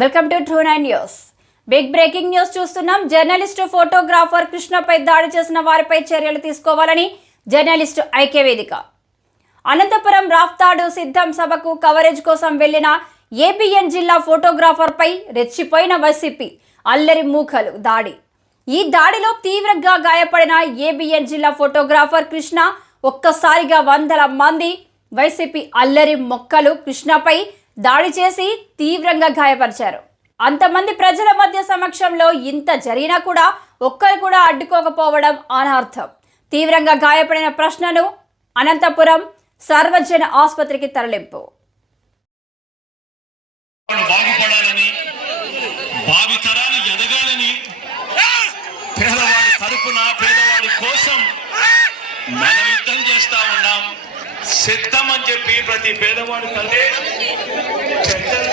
Welcome to true nine news. Big breaking news చూస్తున్నాం. Journalist photographer కృష్ణపై దాడి చేసిన వారిపై చర్యలు తీసుకోవాలని జర్నలిస్టు ఐక్యవేదిక. అనంతపురం రాఫ్తాడు సిద్ధం సభకు కవరేజ్ కోసం వెళ్ళిన ఏబిఎన్ జిల్లా ఫోటోగ్రాఫర్పై రెచ్చిపోయిన వైసీపీ అల్లరి మూకలు దాడి. ఈ దాడిలో తీవ్రంగా గాయపడిన ఏబిఎన్ జిల్లా ఫోటోగ్రాఫర్ కృష్ణ ఒక్కసారిగా వందల మంది వైసీపీ అల్లరి మొక్కలు కృష్ణపై దాడి చేసి తీవ్రంగా గాయపరిచారు. అంతమంది ప్రజల మధ్య సమక్షంలో ఇంత జరిగినా కూడా ఒక్కరు కూడా అడ్డుకోకపోవడం అనార్థం. తీవ్రంగా గాయపడిన ప్రశ్నను అనంతపురం సర్వజన ఆసుపత్రికి తరలింపు. పేదవాడి తరపున పేదవాడి కోసం మనం యుద్ధం చేస్తా సిద్ధం అని చెప్పి ప్రతి పేదవాడు తల్లి చెత్త